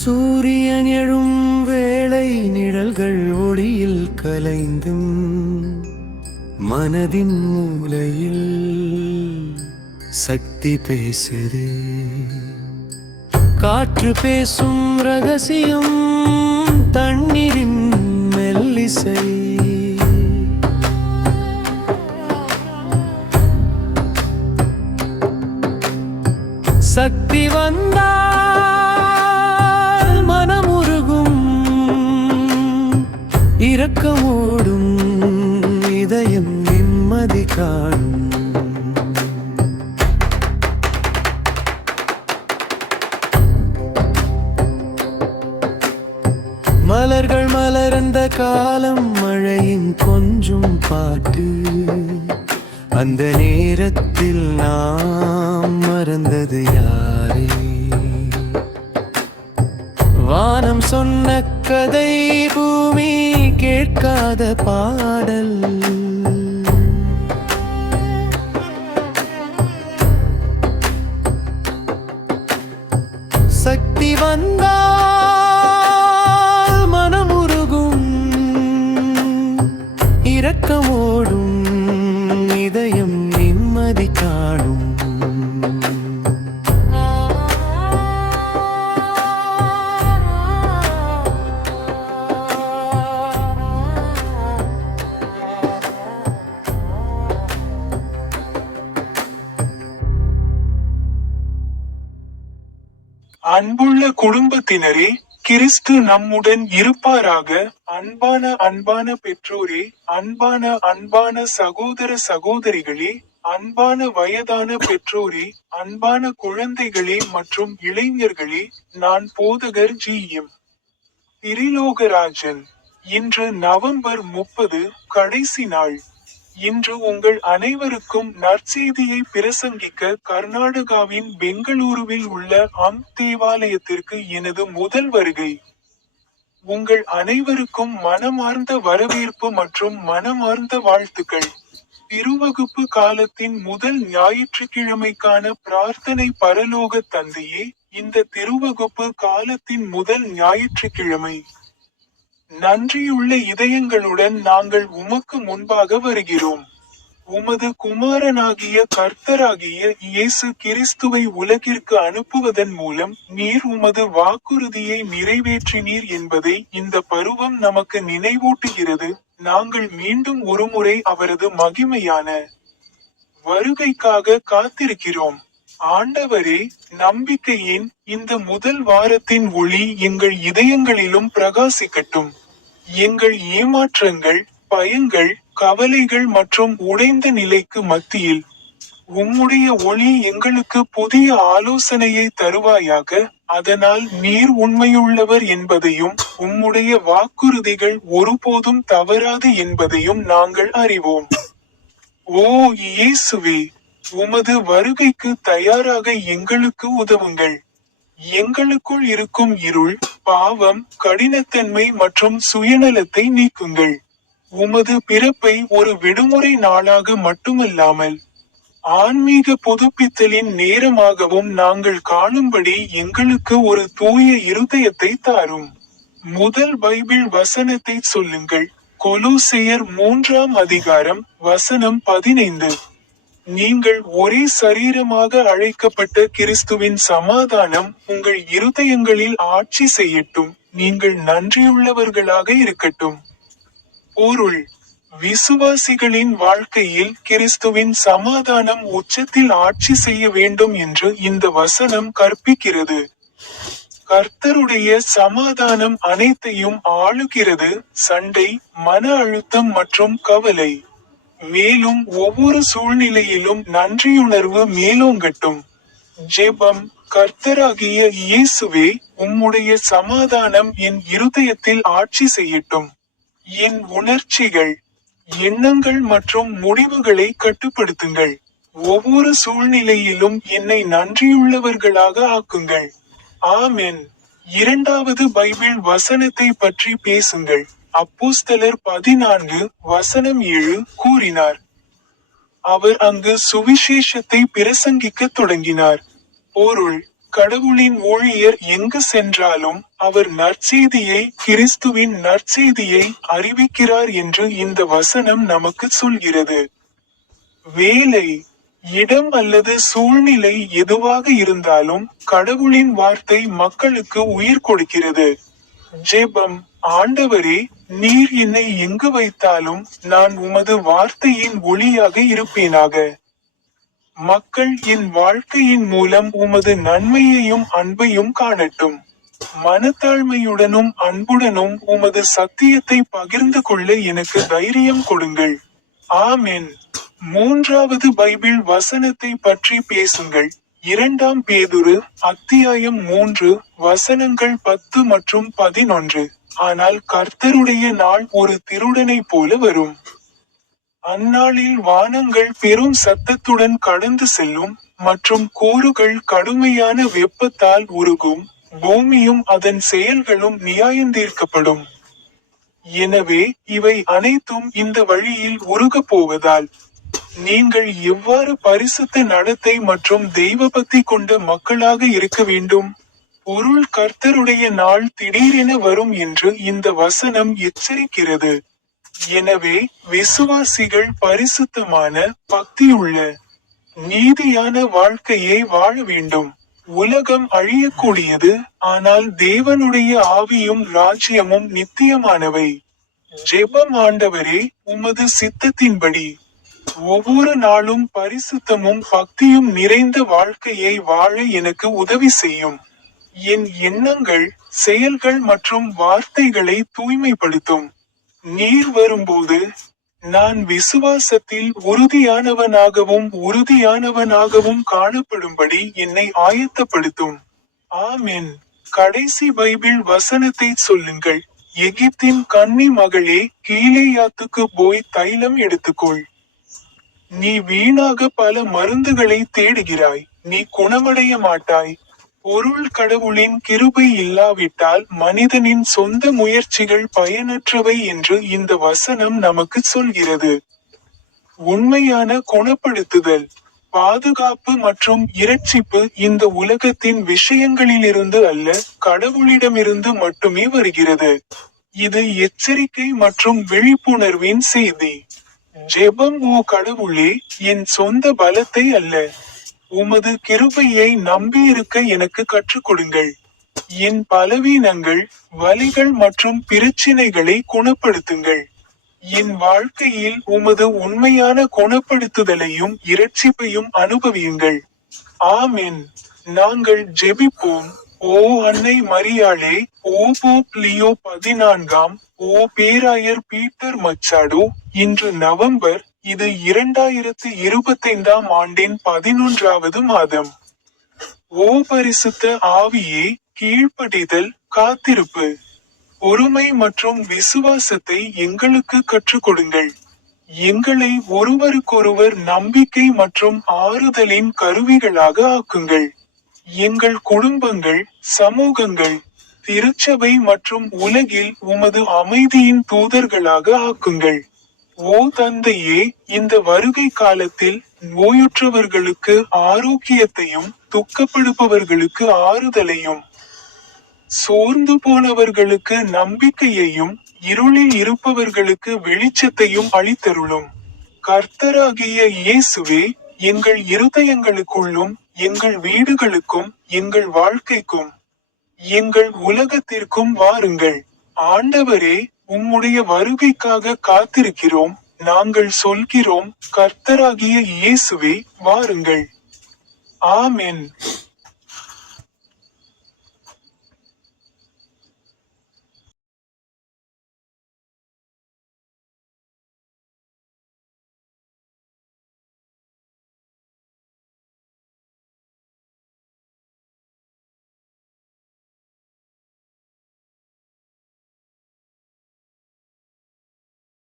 சூரியன் எழும் வேளை நிழல்கள் ஒளியில் கலைந்தும் மனதின் மூலையில் சக்தி பேசுது. காற்று பேசும் ரகசியம், தண்ணீரின் மெல்லிசை, சக்தி வந்தால் மனமுருகும், இரக்கமோடும் இதயம் நிம்மதி காணும். மலர்கள் மலர்ந்த காலம், மழையின் கொஞ்சம் பாட்டு, அந்த நேரத்தில் நாம் மறந்தது யாரே? வானம் சொன்ன கதை, பூமி கேட்காத பாடல். சக்தி வந்தால் மனமுருகும், இரக்கமோடும் இதயம் நிம்மதி காணும். அன்புள்ள குடும்பத்தினரே, கிறிஸ்து நம்முடன் இருப்பாராக. அன்பான பெற்றோரே, அன்பான சகோதர சகோதரிகளே, அன்பான வயதான பெற்றோரே, அன்பான குழந்தைகளே மற்றும் இளைஞர்களே, நான் போதகர் ஜி.எம். திரிலோகராஜன். இன்று நவம்பர் 30, கடைசி நாள். இன்று உங்கள் அனைவருக்கும் நற்செய்தியை பிரசங்கிக்க கர்நாடகாவின் பெங்களூருவில் உள்ள தேவாலயத்திற்கு எனது முதல் வருகை. உங்கள் அனைவருக்கும் மனமார்ந்த வரவேற்பு மற்றும் மனமார்ந்த வாழ்த்துக்கள். திருவகுப்பு காலத்தின் முதல் ஞாயிற்றுக்கிழமைக்கான பிரார்த்தனை. பரலோக தந்தையே, இந்த திருவகுப்பு காலத்தின் முதல் ஞாயிற்றுக்கிழமை நன்றியுள்ள இதயங்களுடன் நாங்கள் உமக்கு முன்பாக வருகிறோம். உமது குமாரனாகிய கர்த்தராகிய இயேசு கிறிஸ்துவை உலகிற்கு அனுப்புவதன் மூலம் நீர் உமது வாக்குறுதியை நிறைவேற்றினீர் என்பதை இந்த பருவம் நமக்கு நினைவூட்டுகிறது. நாங்கள் மீண்டும் ஒருமுறை அவரது மகிமையான வருகைக்காக காத்திருக்கிறோம். ஆண்டவரே, நம்பிக்கையின் இந்த முதல் வாரத்தின் ஒளி எங்கள் இதயங்களிலும் பிரகாசிக்கட்டும். எங்கள் ஏமாற்றங்கள், பயங்கள், கவலைகள் மற்றும் உடைந்த நிலைக்கு மத்தியில் உம்முடைய ஒளி எங்களுக்கு புதிய ஆலோசனையை தருவாயாக. அதனால் நீர் உண்மையுள்ளவர் என்பதையும் உம்முடைய வாக்குறுதிகள் ஒருபோதும் தவறாது என்பதையும் நாங்கள் அறிவோம். ஓ இயேசுவே, உமது வருகைக்கு தயாராக எங்களுக்கு உதவுங்கள். எங்களுக்குள் இருக்கும் இருள், பாவம், கடினத்தன்மை மற்றும் சுயநலத்தை நீக்குங்கள். உமது பிறப்பை ஒரு விடுமுறை நாளாக மட்டுமல்லாமல் ஆன்மீக புதுப்பித்தலின் நேரமாகவும் நாங்கள் காணும்படி எங்களுக்கு ஒரு தூய இருதயத்தை தாரும். முதல் பைபிள் வசனத்தை சொல்லுங்கள். கொலோசையர் 3ஆம் அதிகாரம், வசனம் 15. நீங்கள் ஒரே சரீரமாக அழைக்கப்பட்ட கிறிஸ்துவின் சமாதானம் உங்கள் இருதயங்களில் ஆட்சி செய்யட்டும். நீங்கள் நன்றியுள்ளவர்களாக இருக்கட்டும். பொருள்: விசுவாசிகளின் வாழ்க்கையில் கிறிஸ்துவின் சமாதானம் உச்சத்தில் ஆட்சி செய்ய வேண்டும் என்று இந்த வசனம் கற்பிக்கிறது. கர்த்தருடைய சமாதானம் அனைத்தையும் ஆளுகிறது. சண்டை, மன அழுத்தம் மற்றும் கவலை, மேலும் ஒவ்வொரு சூழ்நிலையிலும் நன்றியுணர்வு மேலோங்கட்டும். ஜெபம்: கர்த்தராகிய இயேசுவே, உம்முடைய சமாதானம் என் இருதயத்தில் ஆட்சி செய்யட்டும். என் உணர்ச்சிகள், எண்ணங்கள் மற்றும் முடிவுகளை கட்டுப்படுத்துங்கள். ஒவ்வொரு சூழ்நிலையிலும் என்னை நன்றியுள்ளவர்களாக ஆக்குங்கள். ஆமென். இரண்டாவது பைபிள் வசனத்தை பற்றி பேசுங்கள். அப்போஸ்தலர் 14, வசனம் 7 கூறினார். அவர் அங்கு சுவிசேஷத்தை பிரசங்கிக்கத் தொடங்கினார். பொருள்: கடவுளின் ஊழியர் எங்கு சென்றாலும் அவர் நற்செய்தியை, கிறிஸ்துவின் நற்செய்தியை அறிவிக்கிறார் என்று இந்த வசனம் நமக்கு சொல்கிறது. வேலை, இடம் அல்லது சூழ்நிலை எதுவாக இருந்தாலும் கடவுளின் வார்த்தை மக்களுக்கு உயிர் கொடுக்கிறது. ஜெபம். ஆண்டவரே, நீர் என்னை எங்கு வைத்தாலும் நான் உமது வார்த்தையின் ஒளியாக இருப்பேனாக. மக்கள் என் வாழ்க்கையின் மூலம் உமது நன்மையையும் அன்பையும் காணட்டும். மனத்தாழ்மையுடனும் அன்புடனும் உமது சத்தியத்தை பகிர்ந்து கொள்ள எனக்கு தைரியம் கொடுங்கள். ஆமென். மூன்றாவது பைபிள் வசனத்தை பற்றி பேசுங்கள். 2 பேதுரு அத்தியாயம் 3 வசனங்கள் 10 மற்றும் 11. ஆனால் கர்த்தருடைய நாள் ஒரு திருடனைப் போல வரும். அந்நாளில் வானங்கள் பெரும் சத்தத்துடன் கடந்து செல்லும், மற்றும் கூறுகள் கடுமையான வெப்பத்தால் உருகும், பூமியும் அதன் செயல்களும் நியாயந்தீர்க்கப்படும். எனவே இவை அனைத்தும் இந்த வழியில் உருகப் போவதால் நீங்கள் எவ்வாறு பரிசுத்த நடத்தை மற்றும் தெய்வபக்தி கொண்ட மக்களாக இருக்க வேண்டும்? பொருள் கர்த்தருடைய நாள் திடீரென வரும் என்று இந்த வசனம் எச்சரிக்கிறது. எனவே விசுவாசிகள் பரிசுத்தமான, பக்தியுள்ள, நீதியான வாழ்க்கையை வாழ வேண்டும். உலகம் அழியக்கூடியது, ஆனால் தேவனுடைய ஆவியும் ராஜ்யமும் நித்தியமானவை. ஜெபம். ஆண்டவரே, உமது சித்தத்தின்படி ஒவ்வொரு நாளும் பரிசுத்தமும் பக்தியும் நிறைந்த வாழ்க்கையை வாழ எனக்கு உதவி செய்யும். என் எண்ணங்கள், செயல்கள் மற்றும் வார்த்தைகளை தூய்மைப்படுத்தும். நீர் வரும்போது நான் விசுவாசத்தில் உறுதியானவனாகவும் காணப்படும்படி என்னை ஆயத்தப்படுத்தும். ஆமென். கடைசி பைபிள் வசனத்தை சொல்லுங்கள். எகிப்தின் கன்னி மகளே, கீலேயாத்துக்கு போய் தைலம் எடுத்துக்கொள். நீ வீணாக பல மருந்துகளை தேடுகிறாய், நீ குணமடைய மாட்டாய். பொருள். கடவுளின் கிருபை இல்லாவிட்டால் மனிதனின் சொந்த முயற்சிகள் பயனற்றவை என்று இந்த வசனம் நமக்கு சொல்கிறது. உண்மையான குணப்படுத்துதல், பாதுகாப்பு மற்றும் இரட்சிப்பு இந்த உலகத்தின் விஷயங்களிலிருந்து அல்ல, கடவுளிடமிருந்து மட்டுமே வருகிறது. இது எச்சரிக்கை மற்றும் விழிப்புணர்வின் செய்தி. ஜெபம். ஓ கடவுளே, என் சொந்த பலத்தை அல்ல, உமது கிருபையை நம்பியிருக்க எனக்கு கற்றுக் கொடுங்கள். என் பலவீனங்கள், வலிகள் மற்றும் பிரச்சினைகளை குணப்படுத்துங்கள். என் வாழ்க்கையில் உமது உண்மையான குணப்படுத்துதலையும் இரட்சிப்பையும் அனுபவியுங்கள். ஆமென். நாங்கள் ஜெபிப்போம். ஓ அன்னை மரியாளே, ஓ போப் லியோ 14, ஓ பேராயர் பீட்டர் மச்சாடோ, இன்று நவம்பர், இது 2025 ஆண்டின் 11வது மாதம். ஓ பரிசுத்த ஆவியே, கீழ்ப்படிதல், காத்திருப்பு, பொறுமை மற்றும் விசுவாசத்தை எங்களுக்கு கற்றுக் கொடுங்கள். எங்களை ஒருவருக்கொருவர் நம்பிக்கை மற்றும் ஆறுதலின் கருவிகளாக ஆக்குங்கள். எங்கள் குடும்பங்கள், சமூகங்கள், திருச்சபை மற்றும் உலகில் உமது அமைதியின் தூதர்களாக ஆக்குங்கள். ஓ தந்தையே, இந்த வருகை காலத்தில் நோயுற்றவர்களுக்கு ஆரோக்கியத்தையும், துக்கப்படுபவர்களுக்கு ஆறுதலையும், சோர்ந்து போனவர்களுக்கு நம்பிக்கையையும், இருளில் இருப்பவர்களுக்கு வெளிச்சத்தையும் அளித்தருளும். கர்த்தராகிய இயேசுவே, எங்கள் இருதயங்களுக்குள்ளும், எங்கள் வீடுகளுக்கும், எங்கள் வாழ்க்கைக்கும், எங்கள் உலகத்திற்கும் வாருங்கள். ஆண்டவரே, உம்முடைய வருகைக்காக காத்திருக்கிறோம். நாங்கள் சொல்கிறோம், கர்த்தராகிய இயேசுவே, வாருங்கள். ஆமென்.